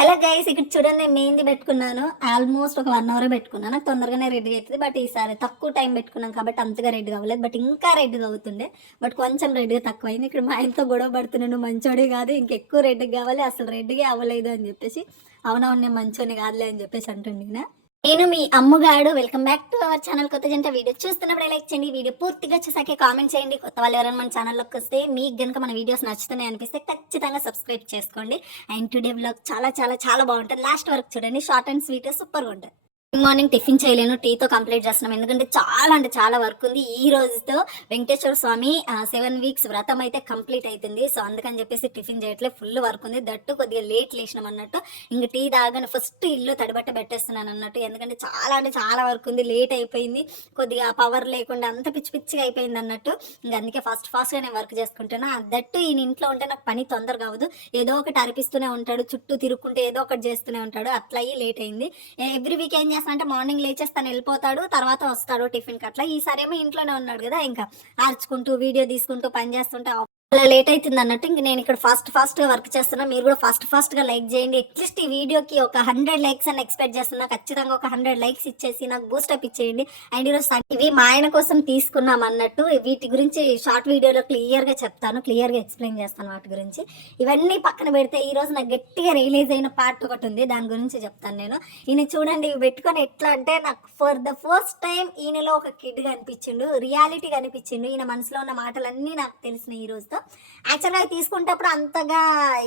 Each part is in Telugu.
హలో గైస్ ఇక్కడ చూడండి నేను మెహందీ పెట్టుకున్నాను. ఆల్మోస్ట్ ఒక వన్ అవర్ పెట్టుకున్నాను. నాకు తొందరగానే రెడీ అవుతుంది బట్ ఈసారి తక్కువ టైం పెట్టుకున్నాను కాబట్టి అంతగా రెడీ అవ్వలేదు బట్ ఇంకా రెడీ అవుతుండే. బట్ కొంచెం రెడీగా తక్కువైంది. ఇక్కడ మా ఆయనతో గొడవ పడుతున్నాను. మంచోడే కాదు. ఇంకెక్కువ రెడీ కావాలి. అసలు రెడీగా అవ్వలేదు అని చెప్పేసి అవునవును నేను మంచోని కాదులే అని చెప్పేసి అంటుండే నేను మీ అమ్మగాడు welcome back to our channel కొత్త జంట వీడియో చూస్తున్నప్పుడు లైక్ చేయండి. వీడియో పూర్తిగా చూసాకే కామెంట్ చేయండి. కొత్త వాళ్ళు ఎవరైనా మన ఛానల్లోకి వస్తే మీకు గనుక మన వీడియోస్ నచ్చుతున్నాయి అనిపిస్తే ఖచ్చితంగా సబ్స్క్రైబ్ చేసుకోండి. అండ్ టుడే బ్లాగ్ చాలా చాలా చాలా బాగుంటుంది. లాస్ట్ వరకు చూడండి. షార్ట్ అండ్ స్వీట్ సూపర్గా ఉంటుంది మార్నింగ్ టిఫిన్ చేయలేను టీతో కంప్లీట్ చేస్తున్నాం. ఎందుకంటే చాలా అంటే చాలా వర్క్ ఉంది. ఈ రోజుతో వెంకటేశ్వర స్వామి సెవెన్ వీక్స్ వ్రతం అయితే కంప్లీట్ అవుతుంది సో అందుకని చెప్పేసి టిఫిన్ చేయట్లే ఫుల్ వర్క్ ఉంది. దట్టు కొద్దిగా లేట్ లేచినాం అన్నట్టు. ఇంక టీ తాగని. ఫస్ట్ ఇల్లు తడిబట్ట పెట్టేస్తున్నాను అన్నట్టు. ఎందుకంటే చాలా అంటే చాలా వర్క్ ఉంది. లేట్ అయిపోయింది. కొద్దిగా పవర్ లేకుండా అంత పిచ్చి పిచ్చిగా అయిపోయింది అన్నట్టు. ఇంక అందుకే ఫస్ట్ ఫాస్ట్గా నేను వర్క్ చేసుకుంటున్నా. దట్టు ఈయన ఇంట్లో ఉంటే నాకు పని తొందరగా అవ్వదు ఏదో ఒకటి అరిపిస్తూనే ఉంటాడు. చుట్టూ తిరుక్కుంటే ఏదో ఒకటి చేస్తూనే ఉంటాడు. అట్లా అయ్యి లేట్ అయింది. ఎవ్రీ వీక్ ఏం చేస్తాను అంటే మార్నింగ్ లేచేస్తాను తను వెళ్ళిపోతాడు తర్వాత వస్తాడు టిఫిన్ అట్లా ఈసారి ఏమో ఇంట్లోనే ఉన్నాడు కదా ఇంకా ఆర్చుకుంటూ వీడియో తీసుకుంటూ పని చేస్తుంటే అలా లేట్ అవుతుంది అన్నట్టు ఇంక నేను ఇక్కడ ఫాస్ట్ ఫాస్ట్గా వర్క్ చేస్తున్నా. మీరు కూడా ఫాస్ట్ ఫాస్ట్గా లైక్ చేయండి. అట్లీస్ట్ ఈ వీడియోకి ఒక హండ్రెడ్ లైక్స్ అని ఎక్స్పెక్ట్ చేస్తున్నా. ఖచ్చితంగా ఒక హండ్రెడ్ లైక్స్ ఇచ్చేసి నాకు బూస్ట్ అప్ ఇచ్చేయండి. అండ్ ఈరోజు ఇవి మా ఆయన కోసం తీసుకున్నాం అన్నట్టు. వీటి గురించి షార్ట్ వీడియోలో క్లియర్గా చెప్తాను. క్లియర్గా ఎక్స్ప్లెయిన్ చేస్తాను వాటి గురించి. ఇవన్నీ పక్కన పెడితే ఈ రోజు నాకు గట్టిగా రిలీజ్ అయిన పార్ట్ ఒకటి ఉంది. దాని గురించి చెప్తాను నేను. ఈయన చూడండి ఇవి పెట్టుకొని ఎట్లా అంటే నాకు ఫర్ ద ఫస్ట్ టైం ఈయనలో ఒక కిడ్ కనిపించిండు. రియాలిటీ కనిపించిండు. ఈయన మనసులో ఉన్న మాటలన్నీ నాకు తెలిసిన ఈ రోజుతో. యాక్చువల్గా అవి తీసుకుంటప్పుడు అంతగా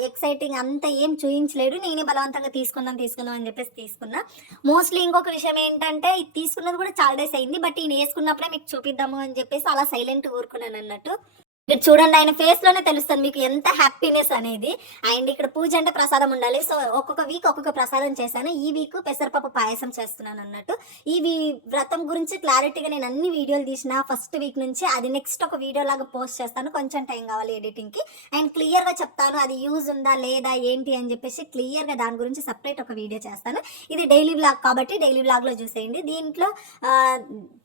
ఎక్సైటింగ్ అంత ఏం చూయించలేడు నేనే బలవంతంగా తీసుకుందాం తీసుకుందాం అని చెప్పేసి తీసుకున్నా. మోస్ట్లీ ఇంకొక విషయం ఏంటంటే ఇది తీసుకున్నది కూడా చాలా డేస్ అయింది. బట్ ఈయన వేసుకున్నప్పుడే మీకు చూపిద్దాము అని చెప్పేసి అలా సైలెంట్ ఊరుకున్నాను అన్నట్టు. ఇక్కడ చూడండి ఆయన ఫేస్లోనే తెలుస్తుంది మీకు ఎంత హ్యాపీనెస్ అనేది. అండ్ ఇక్కడ పూజ అంటే ప్రసాదం ఉండాలి. సో ఒక్కొక్క వీక్ ఒక్కొక్క ప్రసాదం చేశాను. ఈ వీక్ పెసరపప్పు పాయసం చేస్తున్నాను అన్నట్టు. ఈ వీ- వ్రతం గురించి క్లారిటీగా నేను అన్ని వీడియోలు తీసిన ఫస్ట్ వీక్ నుంచి అది నెక్స్ట్ ఒక వీడియో లాగా పోస్ట్ చేస్తాను. కొంచెం టైం కావాలి ఎడిటింగ్కి. అండ్ క్లియర్గా చెప్తాను అది యూజ్ ఉందా లేదా ఏంటి అని చెప్పేసి క్లియర్గా దాని గురించి సపరేట్ ఒక వీడియో చేస్తాను. ఇది డైలీ బ్లాగ్ కాబట్టి డైలీ బ్లాగ్లో చూసేయండి. దీంట్లో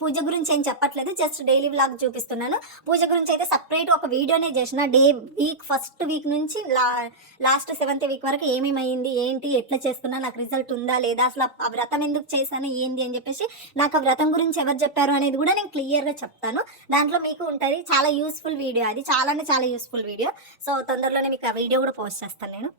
పూజ గురించి ఏం చెప్పట్లేదు. జస్ట్ డైలీ బ్లాగ్ చూపిస్తున్నాను. పూజ గురించి అయితే సపరేట్ ఒక వీడియోనే చేసిన డే వీక్ ఫస్ట్ వీక్ నుంచి లా లాస్ట్ సెవెంత్ వీక్ వరకు ఏమేమైంది అయింది ఏంటి ఎట్లా చేసుకున్నా నాకు రిజల్ట్ ఉందా లేదా అసలు ఆ వ్రతం ఎందుకు చేశాను ఏంది అని చెప్పేసి నాకు ఆ వ్రతం గురించి ఎవరు చెప్పారు అనేది కూడా నేను క్లియర్గా చెప్తాను. దాంట్లో మీకు ఉంటుంది చాలా యూస్ఫుల్ వీడియో అది చాలా అంటే చాలా యూస్ఫుల్ వీడియో. సో తొందరలోనే మీకు ఆ వీడియో కూడా పోస్ట్ చేస్తాను నేను.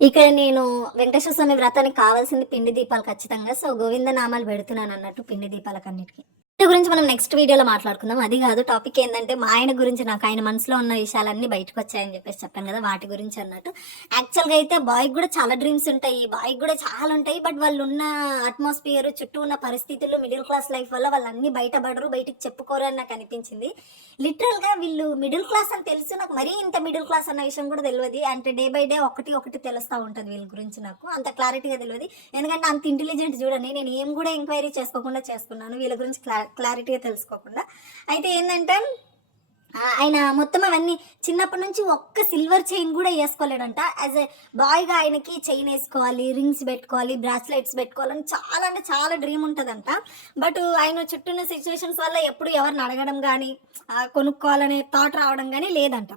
ఇక్కడ నేను వెంకటేశ్వర స్వామి వ్రతానికి కావాల్సింది పిండి దీపాలు ఖచ్చితంగా. సో గోవింద నామాలు పెడుతున్నాను అన్నట్టు పిండి దీపాలకు అన్నిటికీ వీటి గురించి మనం నెక్స్ట్ వీడియోలో మాట్లాడుకుందాం. అది కాదు టాపిక్ ఏంటంటే మా ఆయన గురించి నాకు ఆయన మనసులో ఉన్న విషయాలన్నీ బయటకు వచ్చాయని చెప్పేసి చెప్పాను కదా వాటి గురించి అన్నట్టు. యాక్చువల్గా అయితే బాయ్కి కూడా చాలా డ్రీమ్స్ ఉంటాయి. బాయ్కి కూడా చాలా ఉంటాయి బట్ వాళ్ళు ఉన్న అట్మాస్ఫియర్ చుట్టూ ఉన్న పరిస్థితులు మిడిల్ క్లాస్ లైఫ్ వల్ల వాళ్ళు అన్ని బయటపడరు బయటికి చెప్పుకోరు అని నాకు అనిపించింది. లిటరల్గా వీళ్ళు మిడిల్ క్లాస్ అని తెలుసు నాకు మరీ ఇంత మిడిల్ క్లాస్ అన్న విషయం కూడా తెలియదు. అంటే డే బై డే ఒకటి ఒకటి తెలుస్తూ ఉంటుంది వీళ్ళ గురించి నాకు. అంత క్లారిటీగా తెలియదు. ఎందుకంటే అంత ఇంటెలిజెంట్ చూడండి నేను ఏం కూడా ఎంక్వైరీ చేసుకోకుండా చేసుకున్నాను వీళ్ళ గురించి క్లా క్లారిటీగా తెలుసుకోకుండా. అయితే ఏంటంటే ఆయన మొత్తం అవన్నీ చిన్నప్పటి నుంచి ఒక్క సిల్వర్ చైన్ కూడా వేసుకోలేడంట. యాజ్ ఎ బాయ్గా ఆయనకి చైన్ వేసుకోవాలి రింగ్స్ పెట్టుకోవాలి బ్రాస్లెట్స్ పెట్టుకోవాలని చాలా అంటే చాలా డ్రీమ్ ఉంటుందంట. బట్ ఆయన చుట్టూ ఉన్న సిచ్యువేషన్స్ వల్ల ఎప్పుడు ఎవరిని అడగడం కానీ కొనుక్కోవాలనే థాట్ రావడం కానీ లేదంట.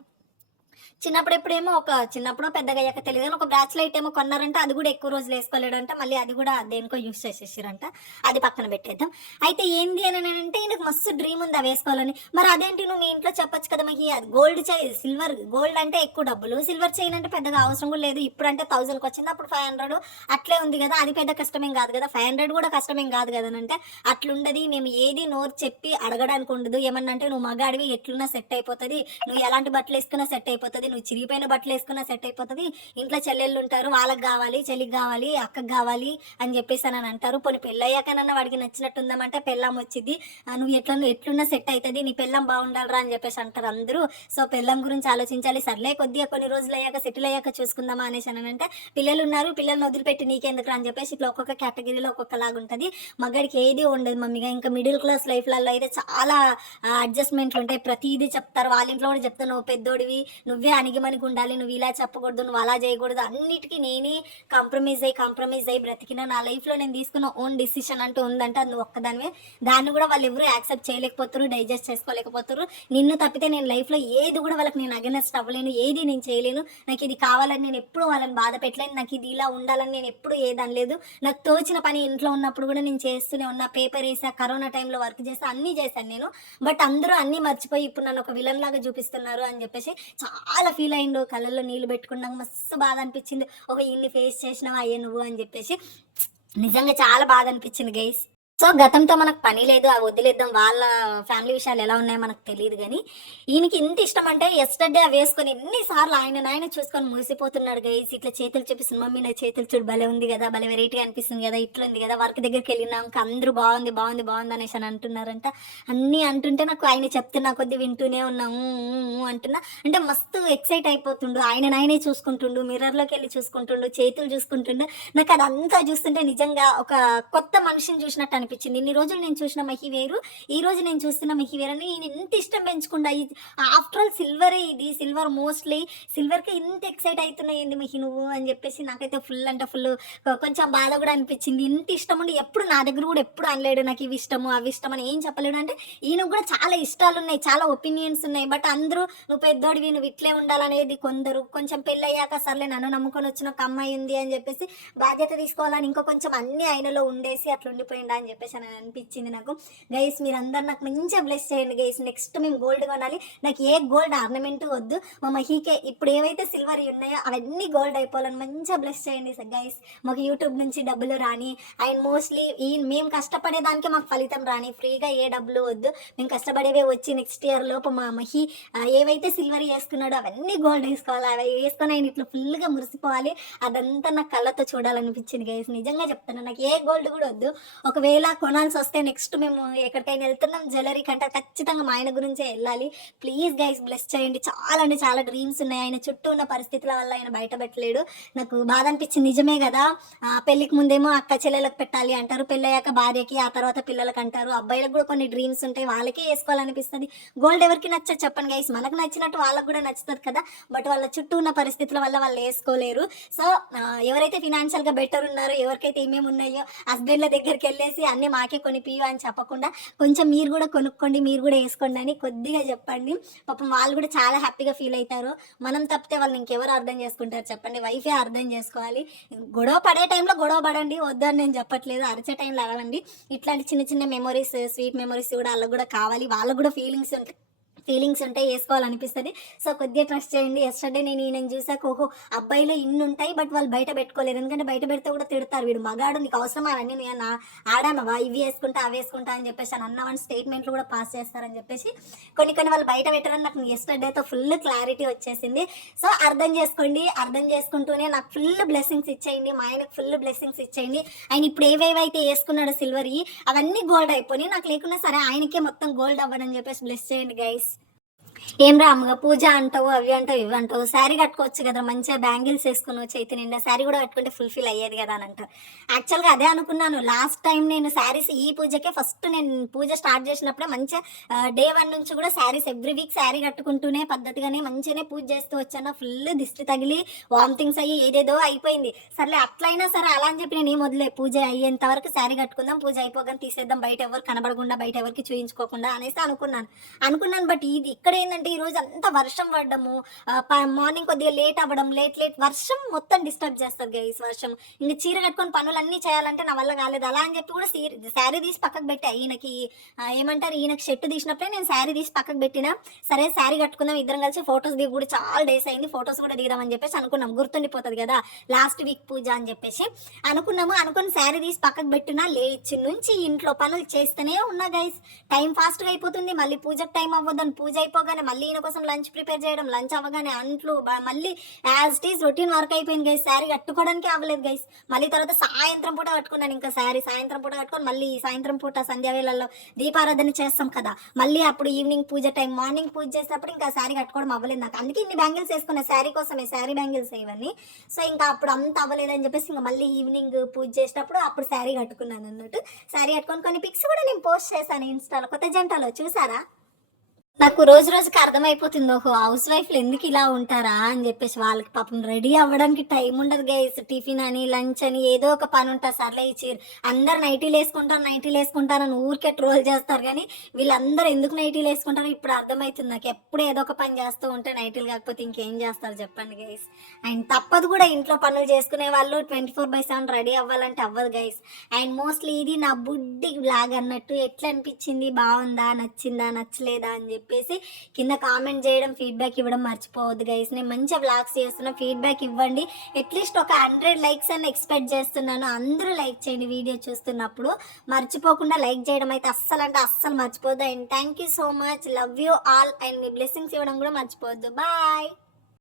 చిన్నప్పుడు ఎప్పుడేమో ఒక చిన్నప్పుడు పెద్దగా అయ్యాక తెలియదు కానీ ఒక బ్రాస్లైట్ ఏమో కొన్నారంట అది కూడా ఎక్కువ రోజులు వేసుకోలేడంట మళ్ళీ అది కూడా దేనికో యూస్ చేసేసారంట అది పక్కన పెట్టేద్దాం. అయితే ఏంది అని అంటే ఈయనకు మస్తు డ్రీమ్ ఉంది అవి వేసుకోవాలని. మరి అదేంటి నువ్వు మీ ఇంట్లో చెప్పొచ్చు కదా మాకు అది గోల్డ్ చైన్ సిల్వర్ గోల్డ్ అంటే ఎక్కువ డబ్బులు సిల్వర్ చైన్ అంటే పెద్దగా అవసరం కూడా లేదు ఇప్పుడు అంటే థౌసండ్కి వచ్చింది అప్పుడు ఫైవ్ హండ్రెడ్ అట్లే ఉంది కదా అది పెద్ద కష్టమేం కాదు కదా ఫైవ్ హండ్రెడ్ కూడా కష్టమేం కాదు కదా అని అంటే అట్లుండదు మేము ఏది నోరు చెప్పి అడగడానికి ఉండదు ఏమన్నా అంటే నువ్వు మగాడివి ఎట్లున్నా సెట్ అయిపోతుంది నువ్వు ఎలాంటి బట్టలు వేసుకున్నా సెట్ అయిపోతుంది నువ్వు చిరిగిపోయిన బట్టలు వేసుకున్నా సెట్ అయిపోతుంది. ఇంట్లో చెల్లెళ్ళు ఉంటారు వాళ్ళకి కావాలి చెల్లికి కావాలి అక్కకి కావాలి అని చెప్పేసి అని అంటారు. పోనీ పెళ్ళయ్యాకనన్నా వాడికి నచ్చినట్టు ఉందామంటే పెళ్ళం వచ్చింది నువ్వు ఎట్లా ఎట్లున్నా సెట్ అవుతుంది నీ పెళ్ళం బాగుండాలరా అని చెప్పేసి అంటారు అందరూ. సో పెళ్ళం గురించి ఆలోచించాలి. సర్లే కొద్దిగా కొన్ని రోజులు అయ్యాక సెటిల్ అయ్యాక చూసుకుందామా అనేసి అని అంటే పిల్లలు ఉన్నారు పిల్లల్ని వదిలిపెట్టి నీకెందుకు అని చెప్పేసి ఇట్లా ఒక్కొక్క కేటగిరీలో ఒక్కొక్కలాగా ఉంటుంది. మగాడికి ఏది ఉండదు మమ్మీగా ఇంకా మిడిల్ క్లాస్ లైఫ్లలో అయితే చాలా అడ్జస్ట్మెంట్లు ఉంటాయి. ప్రతిదీ చెప్తారు. వాళ్ళ ఇంట్లో కూడా చెప్తాను నువ్వు పెద్దోడివి నువ్వే అణిగిమణిగి ఉండాలి నువ్వు ఇలా చెప్పకూడదు నువ్వు అలా చేయకూడదు అన్నిటికీ నేనే కాంప్రమైజ్ అయ్యి కాంప్రమైజ్ అయ్యి బ్రతికిన నా లైఫ్లో నేను తీసుకున్న ఓన్ డిసిషన్ అంటూ ఉందంటే అది నువ్వు ఒక్కదానివే. దాన్ని కూడా వాళ్ళు ఎవరు యాక్సెప్ట్ చేయలేకపోతారు డైజెస్ట్ చేసుకోలేకపోతారు నిన్ను తప్పితే నేను లైఫ్లో ఏది కూడా వాళ్ళకి నేను అగెనెస్ట్ అవ్వలేను ఏది నేను చేయలేను. నాకు ఇది కావాలని నేను ఎప్పుడు వాళ్ళని బాధ పెట్టలేను నాకు ఇది ఇలా ఉండాలని నేను ఎప్పుడు ఏదనలేదు నాకు తోచిన పని ఇంట్లో ఉన్నప్పుడు కూడా నేను చేస్తూనే ఉన్నా పేపర్ వేసా కరోనా టైంలో వర్క్ చేసా అన్నీ చేశాను నేను. బట్ అందరూ అన్నీ మర్చిపోయి ఇప్పుడు నన్ను ఒక విలన్ లాగా చూపిస్తున్నారు అని చెప్పేసి చాలా ఫీల్ అయిండు. కళ్ళల్లో నీళ్ళు పెట్టుకున్నాక మస్తు బాధ అనిపించింది. ఒక ఇన్ని ఫేస్ చేసినావా అయ్యే నువ్వు అని చెప్పేసి. నిజంగా చాలా బాధ అనిపించింది గైస్ సో గతంతో మనకు పని లేదు ఆ వదిలేద్దాం వాళ్ళ ఫ్యామిలీ విషయాలు ఎలా ఉన్నాయో మనకు తెలియదు కానీ ఈయనకి ఇంత ఇష్టం అంటే ఎస్టర్డే అవి వేసుకొని ఎన్నిసార్లు ఆయన నాయన చూసుకొని మూసిపోతున్నాడు గైస్ ఇట్లా చేతులు చూపిస్తుంది మమ్మీ నా చేతులు చూడు భలే ఉంది కదా భలే వెరైటీ అనిపిస్తుంది కదా ఇట్లా ఉంది కదా వర్క్ దగ్గరికి వెళ్ళినాక అందరూ బాగుంది బాగుంది బాగుంది అనేసి అని అంటున్నారంట. అన్నీ అంటుంటే నాకు ఆయన చెప్తున్నా కొద్ది వింటూనే ఉన్నాము అంటున్నా. అంటే మస్తు ఎక్సైట్ అయిపోతుండు. ఆయన నాయనే చూసుకుంటుండు మిర్రర్లోకి వెళ్ళి చూసుకుంటుండు చేతులు చూసుకుంటుండు. నాకు అదంతా చూస్తుంటే నిజంగా ఒక కొత్త మనిషిని చూసినట్టు అనిపించింది. ఇన్ని రోజులు నేను చూసిన మహి వేరు ఈ రోజు నేను చూస్తున్న మహి వేరు అని నేను ఇంత ఇష్టం పెంచుకుండా ఆఫ్టర్ ఆల్ సిల్వరే ఇది సిల్వర్ మోస్ట్లీ. సిల్వర్కి ఇంత ఎక్సైట్ అవుతున్నాయి ఏంది మహి నువ్వు అని చెప్పేసి నాకైతే ఫుల్ అంటే ఫుల్ కొంచెం బాధ కూడా అనిపించింది. ఇంత ఇష్టం ఉండి ఎప్పుడు నా దగ్గర కూడా ఎప్పుడు అనలేడు నాకు ఇవి ఇష్టము అవి ఇష్టం అని ఏం చెప్పలేడు. అంటే ఈయనకు కూడా చాలా ఇష్టాలు ఉన్నాయి చాలా ఒపీనియన్స్ ఉన్నాయి. బట్ అందరూ నువ్వు పెద్దోడివి నువ్వు ఇట్లే ఉండాలనేది కొందరు. కొంచెం పెళ్ళయ్యాక సర్లే నన్ను నమ్ముకొని వచ్చిన ఒక అమ్మాయి ఉంది అని చెప్పేసి బాధ్యత తీసుకోవాలని ఇంకా కొంచెం అన్ని ఆయనలో ఉండేసి అట్లా ఉండిపోయిందా అని చెప్పేసి అని అనిపించింది నాకు. గైస్ మీరు అందరు నాకు మంచిగా బ్లెస్ చేయండి. గైస్ నెక్స్ట్ మేము గోల్డ్ కొనాలి. నాకు ఏ గోల్డ్ ఆర్నమెంట్ వద్దు. మా మహీకే ఇప్పుడు ఏవైతే సిల్వర్ ఉన్నాయో అవన్నీ గోల్డ్ అయిపోవాలని మంచిగా బ్లెస్ చేయండి గైస్ మాకు యూట్యూబ్ నుంచి డబ్బులు రాని అండ్ మోస్ట్లీ ఈ మేము కష్టపడే దానికి మాకు ఫలితం రాని ఫ్రీగా ఏ డబ్బులు వద్దు. మేము కష్టపడేవే వచ్చి నెక్స్ట్ ఇయర్ లోపు మా మహి ఏవైతే సిల్వర్ వేసుకున్నాడో అవన్నీ గోల్డ్ వేసుకోవాలి. అవి వేసుకొని ఆయన ఇట్లా ఫుల్గా మురిసిపోవాలి. అదంతా నాకు కళ్ళతో చూడాలనిపించింది గైస్ నిజంగా చెప్తాను నాకు ఏ గోల్డ్ కూడా వద్దు. ఒకవేళ కొనాల్సి వస్తే నెక్స్ట్ మేము ఎక్కడికైనా వెళ్తున్నాం. జ్యువెలరీ కంటే ఖచ్చితంగా మా ఆయన గురించే వెళ్ళాలి. ప్లీజ్ గైస్ బ్లెస్ చేయండి. చాలా అంటే చాలా డ్రీమ్స్ ఉన్నాయి. ఆయన చుట్టూ ఉన్న పరిస్థితుల వల్ల ఆయన బయట పెట్టలేడు నాకు బాధ అనిపించింది. నిజమే కదా? పెళ్ళికి ముందేమో అక్క చెల్లెలకు పెట్టాలి అంటారు. పెళ్ళయ్యాక భార్యకి ఆ తర్వాత పిల్లలకు అంటారు. అబ్బాయిలకు కూడా కొన్ని డ్రీమ్స్ ఉంటాయి. వాళ్ళకే వేసుకోవాలనిపిస్తుంది. గోల్డ్ ఎవరికి నచ్చదు చెప్పండి గైస్ మనకు నచ్చినట్టు వాళ్ళకు కూడా నచ్చుతుంది కదా? బట్ వాళ్ళ చుట్టూ ఉన్న పరిస్థితుల వల్ల వాళ్ళు వేసుకోలేరు. సో ఎవరైతే ఫినాన్షియల్గా బెటర్ ఉన్నారో ఎవరికైతే ఏమేమి ఉన్నాయో హస్బెండ్ల దగ్గరికి వెళ్ళేసి అన్నీ మాకే కొనిపియు అని చెప్పకుండా కొంచెం మీరు కూడా కొనుక్కోండి మీరు కూడా వేసుకోండి అని కొద్దిగా చెప్పండి. పాపం వాళ్ళు కూడా చాలా హ్యాపీగా ఫీల్ అవుతారు. మనం తప్పితే వాళ్ళు ఇంకెవరు అర్థం చేసుకుంటారు చెప్పండి. వైఫే అర్థం చేసుకోవాలి. గొడవ పడే టైంలో గొడవ పడండి. వద్దు అని నేను చెప్పట్లేదు. అరిచే టైంలో అరవండి. ఇట్లాంటి చిన్న చిన్న మెమొరీస్ స్వీట్ మెమొరీస్ కూడా వాళ్ళకు కూడా కావాలి. వాళ్ళకు కూడా ఫీలింగ్స్ ఉంటాయి ఫీలింగ్స్ ఉంటాయి వేసుకోవాలనిపిస్తుంది. సో కొద్దిగా ట్రస్ట్ చేయండి. ఎస్టర్డే నేను ఈయన చూసాక ఓహో అబ్బాయిలో ఇన్ని ఉంటాయి బట్ వాళ్ళు బయట పెట్టుకోలేరు. ఎందుకంటే బయట పెడితే కూడా తిడతారు వీడు మగాడు నీకు అవసరం అవన్నీ నేను నా ఆడామవా ఇవి వేసుకుంటా అవి వేసుకుంటా అని చెప్పేసి అని అన్నవని స్టేట్మెంట్లు కూడా పాస్ చేస్తారని చెప్పేసి కొన్ని కొన్ని వాళ్ళు బయట పెట్టారని నాకు ఎస్టర్డేతో ఫుల్ క్లారిటీ వచ్చేసింది. సో అర్థం చేసుకోండి. అర్థం చేసుకుంటూనే నాకు ఫుల్ బ్లెస్సింగ్స్ ఇచ్చేయండి. మా ఆయనకు ఫుల్ బ్లెస్సింగ్స్ ఇచ్చేయండి. ఆయన ఇప్పుడు ఏవేవైతే వేసుకున్నాడో సిల్వర్ అవన్నీ గోల్డ్ అయిపోయి నాకు లేకుండా సరే ఆయనకే మొత్తం గోల్డ్ అవ్వడని చెప్పేసి బ్లెస్ చేయండి గైస్ ఏం రా పూజ అంటావు అవి అంటావు ఇవి అంటావు. శారీ కట్టుకోవచ్చు కదా మంచిగా బ్యాంగిల్స్ వేసుకుని చేతి నిండా శారీ కూడా కట్టుకుంటే ఫుల్ఫిల్ అయ్యేది కదా అని అంటారు. యాక్చువల్గా అదే అనుకున్నాను. లాస్ట్ టైం నేను శారీస్ ఈ పూజకే ఫస్ట్ నేను పూజ స్టార్ట్ చేసినప్పుడే మంచిగా డే వన్ నుంచి కూడా శారీస్ ఎవ్రీ వీక్ శారీ కట్టుకుంటూనే పద్ధతిగానే మంచిగానే పూజ చేస్తూ వచ్చాను. ఫుల్ దిష్టి తగిలి వామిటింగ్స్ అయ్యి ఏదేదో అయిపోయింది. సర్లే అట్లయినా సరే అలా అని చెప్పి నేను ఏం వదిలే. పూజ అయ్యేంత వరకు శారీ కట్టుకుందాం పూజ అయిపోగానే తీసేద్దాం. బయట ఎవరు కనబడకుండా బయట ఎవరికి చూయించుకోకుండా అనేసి అనుకున్నాను. అనుకున్నాను బట్ ఇది ఇక్కడ ఏంటంటే ఈ రోజు అంతా వర్షం పడడము మార్నింగ్ కొద్దిగా లేట్ అవ్వడం లేట్ లేట్ వర్షం మొత్తం డిస్టర్బ్ చేస్తుంది గైస్ వర్షం. ఇంకా చీర కట్టుకొని పనులన్నీ చేయాలంటే నా వల్ల కాలేదు. అలా అని చెప్పి కూడా శారీ తీసి పక్కకు పెట్టా ఈయనకి. ఏమంటారు ఈయనకి షర్ట్ తీసినప్పుడే నేను శారీ తీసి పక్కకు పెట్టిన సరే శారీ కట్టుకుందాం ఇద్దరం కలిసి ఫొటోస్ దిగి కూడా చాలా డేస్ అయింది ఫొటోస్ కూడా దిగుదామని చెప్పేసి అనుకున్నాం. గుర్తుండిపోతుంది కదా లాస్ట్ వీక్ పూజ అని చెప్పేసి. అనుకున్నాము అనుకుని శారీ తీసి పక్కకు పెట్టినా లేచి నుంచి ఇంట్లో పనులు చేస్తూనే ఉన్నా గైస్ టైం ఫాస్ట్గా అయిపోతుంది మళ్ళీ పూజకు టైం అవ్వద్దని పూజ అయిపోగానే మళ్ళీ ఈయన కోసం లంచ్ ప్రిపేర్ చేయడం లంచ్ అవ్వగానే అంట్లు మళ్ళీ as it is routine work అయిపోయింది గైస్. శారీ కట్టుకోవడానికి అవ్వలేదు గైస్. మళ్ళీ తర్వాత సాయంత్రం పూట కట్టుకున్నాను ఇంకా శారీ. సాయంత్రం పూట కట్టుకొని మళ్ళీ సాయంత్రం పూట సంధ్యావేళల్లో దీపారాధన చేస్తాం కదా. మళ్ళీ అప్పుడు ఈవినింగ్ పూజ టైం మార్నింగ్ పూజ చేసేటప్పుడు ఇంకా శారీ కట్టుకోవడం అవ్వలేదు నాకు. అందుకే ఇన్ని బ్యాంగిల్స్ వేసుకున్నా శారీ కోసమే శారీ బ్యాంగిల్స్ ఇవన్నీ. సో ఇంకా అప్పుడు అంత అవ్వలేదని చెప్పేసి ఇంకా మళ్ళీ ఈవినింగ్ పూజ చేసేటప్పుడు అప్పుడు శారీ కట్టుకున్నాను అన్నట్టు. శారీ కట్టుకొని కొన్ని పిక్స్ కూడా నేను పోస్ట్ చేశాను ఇన్స్టాలో. కొత్త జంటలో చూసారా? నాకు రోజు రోజుకి అర్థమైపోతుంది. ఒక హౌస్ వైఫ్లు ఎందుకు ఇలా ఉంటారా అని చెప్పేసి వాళ్ళకి పాపం రెడీ అవ్వడానికి టైం ఉండదు గైస్. టిఫిన్ అని లంచ్ అని ఏదో ఒక పని ఉంటుంది సర్లే ఈ చీర. అందరు నైటీలు వేసుకుంటారు నైటీలు వేసుకుంటారు అని ఊరికే ట్రోల్ చేస్తారు కానీ వీళ్ళందరూ ఎందుకు నైటీలు వేసుకుంటారో ఇప్పుడు అర్థమవుతుంది నాకు ఎప్పుడు ఏదో ఒక పని చేస్తూ ఉంటే నైటీలు కాకపోతే ఇంకేం చేస్తారు చెప్పండి గైస్. అండ్ తప్పదు కూడా ఇంట్లో పనులు చేసుకునే వాళ్ళు twenty four by seven ready అవ్వాలంటే అవ్వదు గైస్. అండ్ మోస్ట్లీ ఇది నా బుడ్డి బ్లాగ్ అన్నట్టు ఎట్లా అనిపించింది? బాగుందా? నచ్చిందా? నచ్చలేదా? అని చెప్పి చెప్పేసి కింద కామెంట్ చేయడం ఫీడ్బ్యాక్ ఇవ్వడం మర్చిపోవద్దు గైస్ నేను మంచిగా బ్లాగ్స్ చేస్తున్నా ఫీడ్బ్యాక్ ఇవ్వండి. అట్లీస్ట్ ఒక హండ్రెడ్ లైక్స్ అని ఎక్స్పెక్ట్ చేస్తున్నాను. అందరూ లైక్ చేయండి వీడియో చూస్తున్నప్పుడు. మర్చిపోకుండా లైక్ చేయడం అయితే అస్సలు అంటే అస్సలు మర్చిపోద్దు and thank you so much love you all and me blessings ఇవ్వడం కూడా మర్చిపోవద్దు. బాయ్